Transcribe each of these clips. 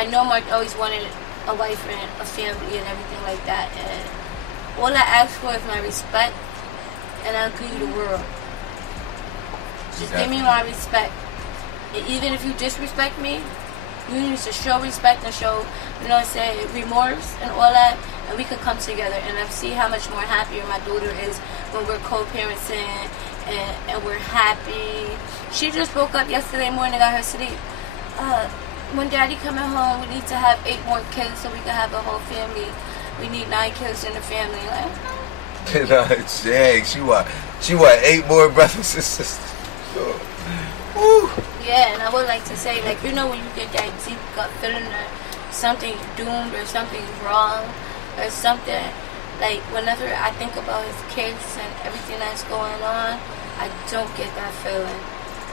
I know Mark always wanted a wife and a family and everything like that, and all I ask for is my respect, and I'll give you the world. Just give me my respect. And even if you disrespect me, you need to show respect and show, you know what I'm saying, remorse and all that, and we could come together. And I see how much more happier my daughter is when we're co-parenting and we're happy. She just woke up yesterday morning, got her sleep. When Daddy coming home, we need to have 8 more kids so we can have a whole family. We need 9 kids in the family. Like, dang, she want 8 more brothers and sisters. Woo. Yeah, and I would like to say, like, you know, when you get that deep gut feeling that something's doomed or something's wrong or something, like, whenever I think about his kids and everything that's going on, I don't get that feeling.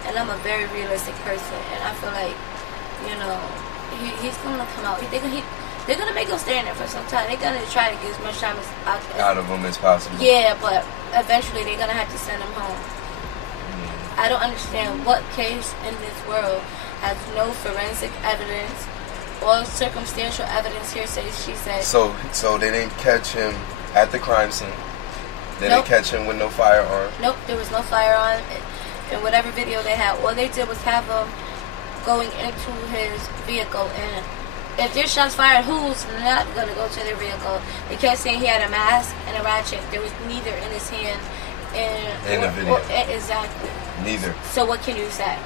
And I'm a very realistic person, and I feel like, you know, he's going to come out. They're going to make him stay in there for some time. They're going to try to get as much time out of him as possible. Yeah, but eventually they're going to have to send him home. I don't understand what case in this world has no forensic evidence. All circumstantial evidence here says she said. So they didn't catch him at the crime scene? They didn't catch him with no firearm? Nope, there was no firearm. In whatever video they had, all they did was have him going into his vehicle. And if there's shots fired, who's not going to go to their vehicle? They kept saying he had a mask and a ratchet. There was neither in his hand. In the video. Exactly. Neither. So what can you say?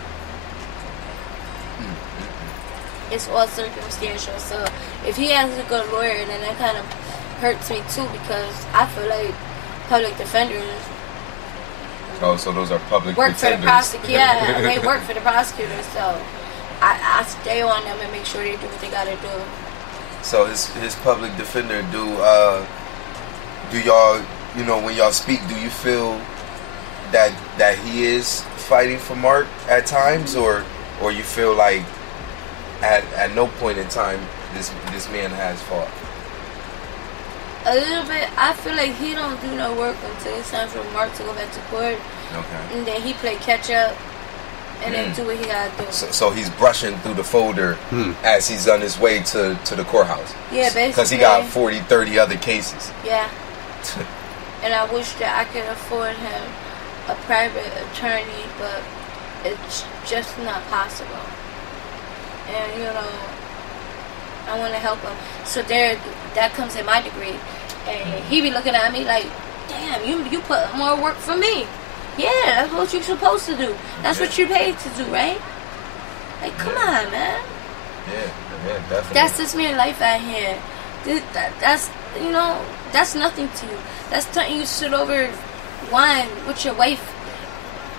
It's all circumstantial. So if he has a good lawyer, then that kind of hurts me too, because I feel like public defenders. Oh, so those are public work defenders. For the prosecutor. Yeah, they work for the prosecutors. So I stay on them and make sure they do what they gotta do. So his public defender, do y'all, you know, when y'all speak, do you feel that he is fighting for Mark at times, or you feel like at no point in time this man has fought? A little bit. I feel like he don't do no work until it's time for Mark to go back to court. Okay. And then he play catch up and then do what he gotta do. So he's brushing through the folder as he's on his way to the courthouse. Yeah, basically. Because he got 40, 30 other cases. Yeah. And I wish that I could afford him a private attorney, but it's just not possible. And, you know, I want to help him. So that comes in my degree. And he be looking at me like, damn, you put more work for me. Yeah, that's what you're supposed to do. That's what you're paid to do, right? Like, come on, man. Yeah, definitely. That's this man's life out here. That's, you know, that's nothing to you. That's something you sit over wine with your wife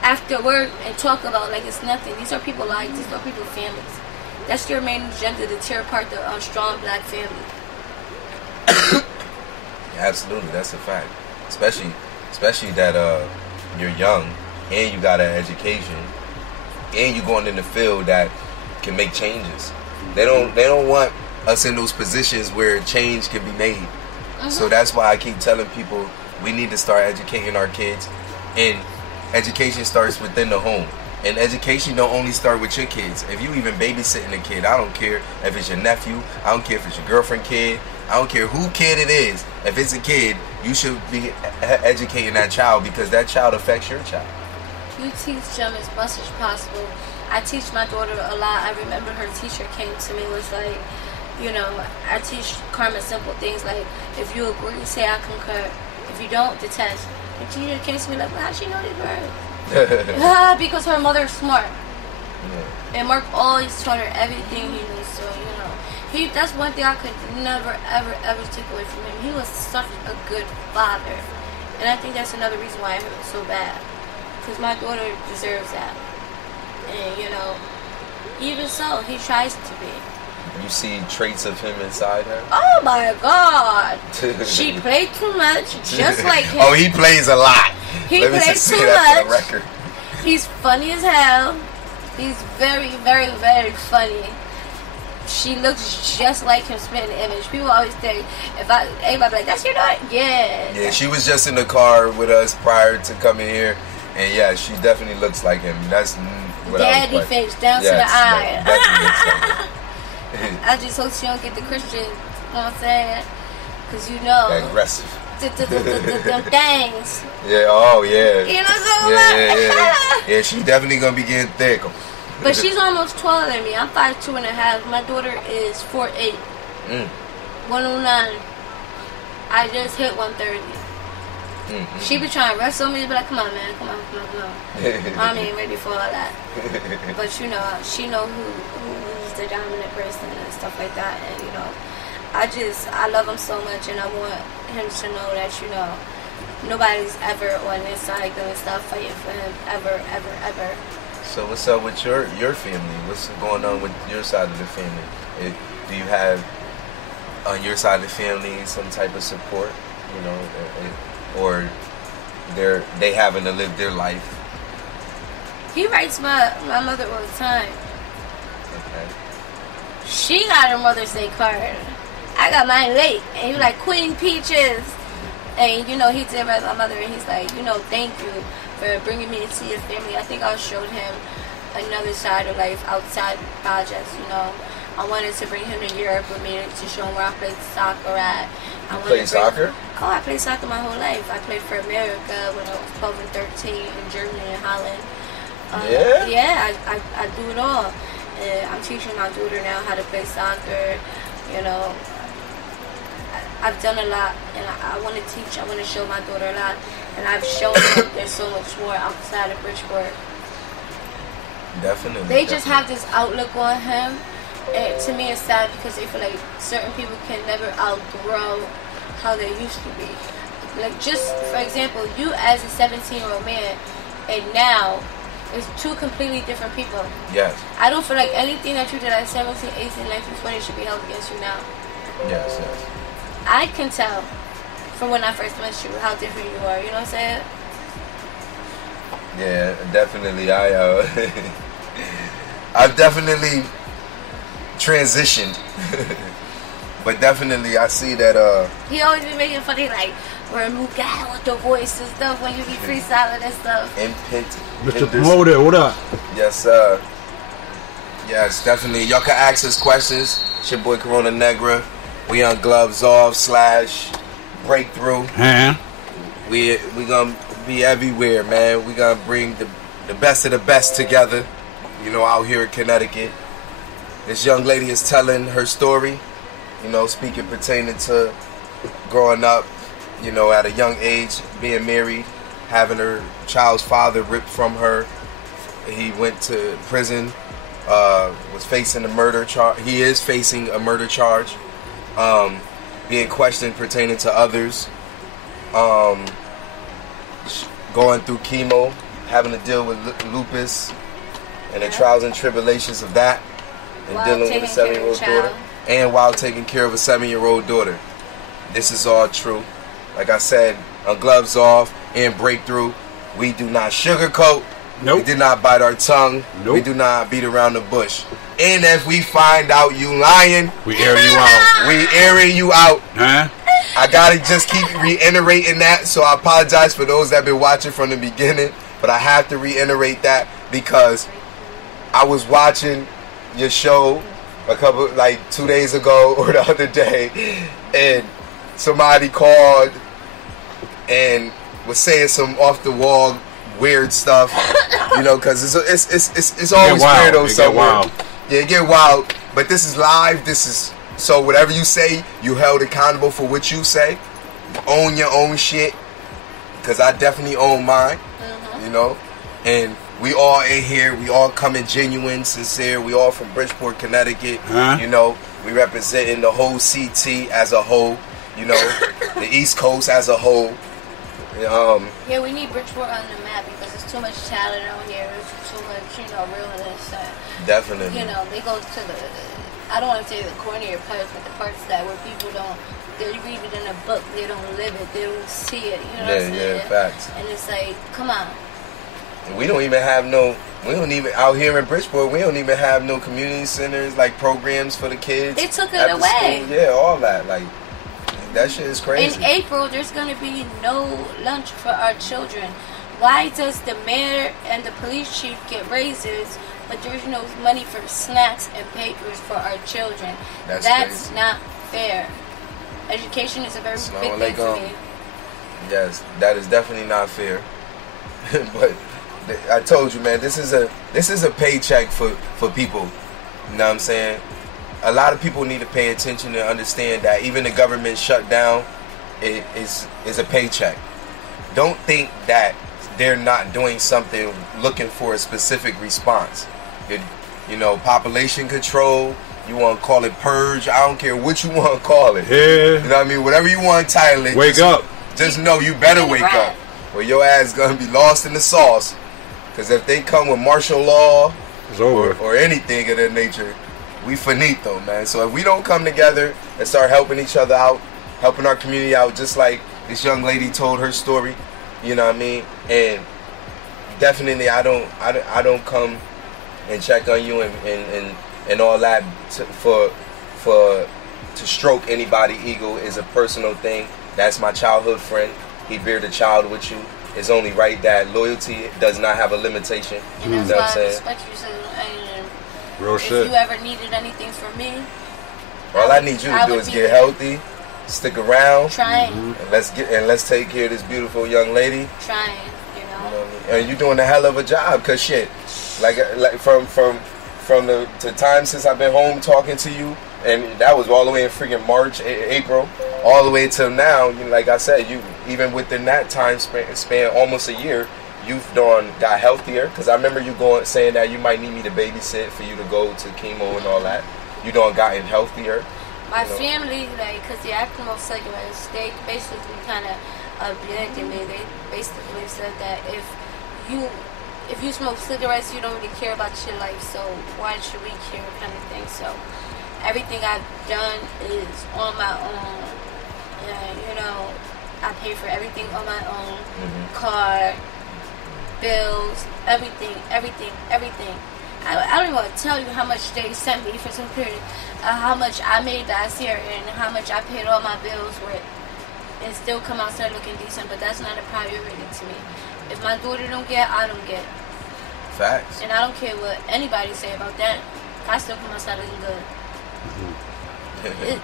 after work and talk about like it's nothing. These are people's lives. These are people's families. That's your main agenda, to tear apart the strong black family. Absolutely, that's a fact. Especially that you're young and you got an education and you're going in the field that can make changes. They don't want us in those positions where change can be made. So that's why I keep telling people we need to start educating our kids, and education starts within the home. And education don't only start with your kids. If you even babysitting a kid, I don't care if it's your nephew, I don't care if it's your girlfriend kid, I don't care who kid it is. If it's a kid, you should be educating that child, because that child affects your child. You teach them as much as possible. I teach my daughter a lot. I remember her teacher came to me and was like, you know, I teach Karma simple things like, if you agree, say I concur. If you don't, detest. The teacher came to me like, well, how'd she know these words? Because her mother's smart. Yeah. And Mark always taught her everything he knew. So, you know, that's one thing I could never, ever, ever take away from him. He was such a good father. And I think that's another reason why I hurt so bad. Because my daughter deserves that. And, you know, even so, he tries to be. You see traits of him inside her? Oh my God. She played too much, just like him. Oh, he plays a lot. He plays too much. For the record. He's funny as hell. He's very, very, very funny. She looks just like him, spitting the image. People always say, everybody be like, that's your daughter? Yeah. Yeah, she was just in the car with us prior to coming here. And yeah, she definitely looks like him. That's what Daddy face down to the eye. I just hope she don't get the Christian, you know what I'm saying? Because you know. Aggressive. Them things. Yeah, oh yeah. You know what I'm saying? Yeah. Yeah, she definitely gonna be getting thick. But she's almost taller than me. I'm 5'2.5". My daughter is 4'8". 109. I just hit 130. She be trying to wrestle me, but like, come on, man, come on. Mommy ain't ready for all that. But you know, she know who's the dominant person and stuff like that. And you know, I love him so much, and I want him to know that, you know, nobody's ever on his side gonna stop fighting for him, ever. So what's up with your family? What's going on with your side of the family? Do you have on your side of the family some type of support, you know, or they having to live their life? He writes my mother all the time. Okay. She got her Mother's Day card. I got mine late, and he was like, Queen Peaches. And you know, he did write my mother, and he's like, you know, thank you for bringing me into your family. I think I showed him another side of life outside projects, you know. I wanted to bring him to Europe with me to show him where I played soccer at. You played soccer? Oh, I played soccer my whole life. I played for America when I was 12 and 13 in Germany and Holland. Yeah? Yeah, I do it all. And I'm teaching my daughter now how to play soccer. You know, I've done a lot, and I want to teach. I want to show my daughter a lot, and I've shown her there's so much more outside of Bridgeport. Definitely. They just have this outlook on him. And to me, it's sad because they feel like certain people can never outgrow how they used to be. Like, just for example, you as a 17-year-old man, and now it's two completely different people. Yes. I don't feel like anything that you did at 17, 18, 19, 20 should be held against you now. Yes. I can tell from when I first met you how different you are. You know what I'm saying? Yeah, definitely. I've definitely transitioned. But definitely I see that he always be making funny like we're a new guy with the voice and stuff when you be freestyling and stuff. Mr. Promoter, what up? Yes, sir. Yes, definitely. Y'all can ask us questions. It's your boy Corona Negra. We on Gloves Off / Breakthrough. Huh? We gonna be everywhere, man. We gonna bring the best of the best together, you know, out here in Connecticut. This young lady is telling her story, you know, speaking pertaining to growing up, you know, at a young age, being married, having her child's father ripped from her. He went to prison, was facing a murder charge. He is facing a murder charge, being questioned pertaining to others, going through chemo, having to deal with lupus and the trials and tribulations of that. And while dealing with a 7-year-old daughter, and while taking care of a 7-year-old daughter. This is all true. Like I said, on Gloves Off and Breakthrough, we do not sugarcoat. Nope. We do not bite our tongue. Nope. We do not beat around the bush. And if we find out you lying, we air you out. We airing you out. Huh? I gotta just keep reiterating that, so I apologize for those that have been watching from the beginning, but I have to reiterate that because I was watching your show like 2 days ago or the other day, and somebody called and was saying some off the wall weird stuff, you know, because it's always weirdo somewhere. Yeah, it get wild, but this is live. This is so whatever you say, you held accountable for what you say. Own your own shit, because I definitely own mine, you know, and we all in here, we all coming genuine, sincere. We all from Bridgeport, Connecticut. You know, we representing the whole CT as a whole. You know, the East Coast as a whole. Yeah, we need Bridgeport on the map because there's too much talent out here. There's too much, you know, realness. Definitely. You know, they go to the, I don't want to say the cornier parts, but the parts that where people don't, they read it in a book, they don't live it, they don't see it. You know what I'm saying? Yeah, facts. And it's like, come on. We don't even out here in Bridgeport, we don't even have no community centers, like programs for the kids. They took it away. School. Yeah, all that. Like, that shit is crazy. In April, there's going to be no lunch for our children. Why does the mayor and the police chief get raises but there's no money for snacks and papers for our children. That's crazy. Not fair. Education is a very big thing to me. Yes, that is definitely not fair. But I told you, man, this is a paycheck for people. You know what I'm saying? A lot of people need to pay attention and understand that even the government shutdown is a paycheck. Don't think that they're not doing something looking for a specific response. You know, population control, you want to call it purge, I don't care what you want to call it. Yeah. You know what I mean? Whatever you want to title it. Wake up. Just know you better wake up, or your ass gonna be lost in the sauce. Because if they come with martial law it's over. Or anything of that nature, we finito, man. So if we don't come together and start helping each other out, helping our community out, just like this young lady told her story, you know what I mean? And definitely, I don't come and check on you and all that to stroke anybody ego is a personal thing. That's my childhood friend. He beared a child with you. It's only right that loyalty does not have a limitation. And that's why I respect you. So, real shit. If you ever needed anything from me, all I need you to do is get healthy, stick around, trying, and let's take care of this beautiful young lady. Trying, you know what I mean? And you're doing a hell of a job, cause shit, like from the time since I've been home talking to you, and that was all the way in freaking March, April, all the way till now. Like I said, you even within that time span, almost a year, you've got healthier. Because I remember you saying that you might need me to babysit for you to go to chemo and all that. You gotten healthier. My family, because the Acrimol cigarettes, they basically kind of abandoned me. They basically said that if you smoke cigarettes, you don't really care about your life, so why should we care, kind of thing. So everything I've done is on my own. And, I pay for everything on my own. Car, bills, everything. I don't even want to tell you how much they sent me for some period, how much I made last year and how much I paid all my bills with, and still come outside looking decent, but that's not a priority to me. If my daughter don't get, I don't get. Facts. And I don't care what anybody say about that. I still come outside looking good.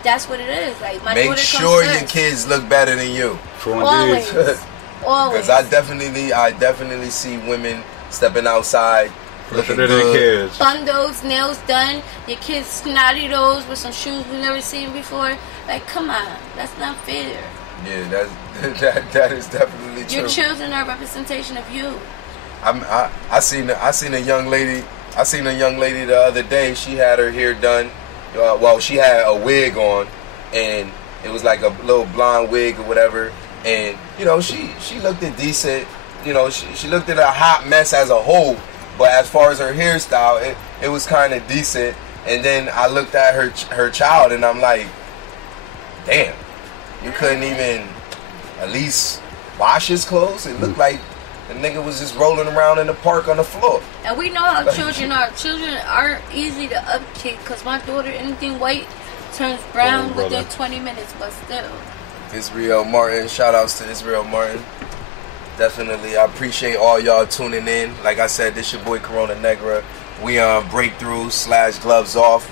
That's what it is. Like my make daughter sure comes your first. kids look better than you. Always. Because I definitely see women stepping outside looking good. Bundles, nails done. Your kids snotty nose with some shoes we've never seen before. Like, come on, that's not fair. Yeah, that is definitely true. Your children are a representation of you. I seen a young lady. I seen a young lady the other day. She had her hair done. She had a wig on, and it was like a little blonde wig or whatever. And she looked at decent. She looked at a hot mess as a whole. But as far as her hairstyle, it was kind of decent. And then I looked at her child, and I'm like, damn, you couldn't even at least wash his clothes. It looked like the nigga was just rolling around in the park on the floor. And we know how children are. Children aren't easy to upkick, because my daughter, anything white turns brown within 20 minutes, but still. Israel Martin, shout outs to Israel Martin. Definitely, I appreciate all y'all tuning in. Like I said, this your boy Corona Negra. We on Breakthrough / Gloves Off.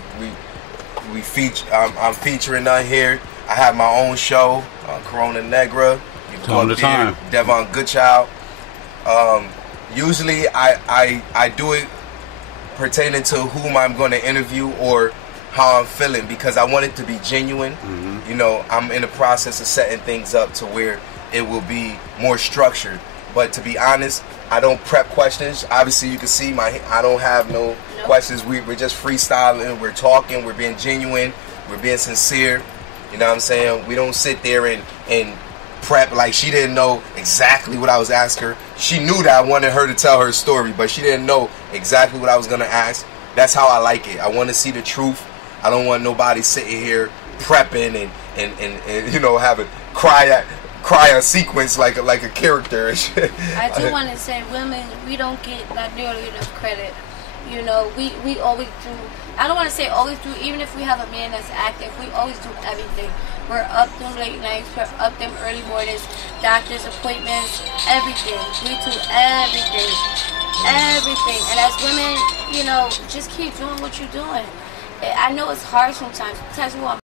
We feature. I'm featuring on here. I have my own show, Corona Negra. You can go up there, Devon Goodchild. Usually I do it pertaining to whom I'm going to interview or how I'm feeling, because I want it to be genuine. I'm in the process of setting things up to where it will be more structured. But to be honest, I don't prep questions. Obviously, you can see I don't have no questions. We're just freestyling. We're talking. We're being genuine. We're being sincere. You know what I'm saying? We don't sit there and prep like she didn't know exactly what I was asking her. She knew that I wanted her to tell her story, but she didn't know exactly what I was going to ask. That's how I like it. I want to see the truth. I don't want nobody sitting here prepping and have a cry a sequence like a character and shit. I do want to say, women, we don't get not nearly enough credit. We always do I don't want to say always do, even if we have a man that's active, we always do everything. We're up them late nights, we're up them early mornings, doctor's appointments, everything. We do everything. Everything. And as women, you know, just keep doing what you're doing. I know it's hard sometimes. Sometimes we want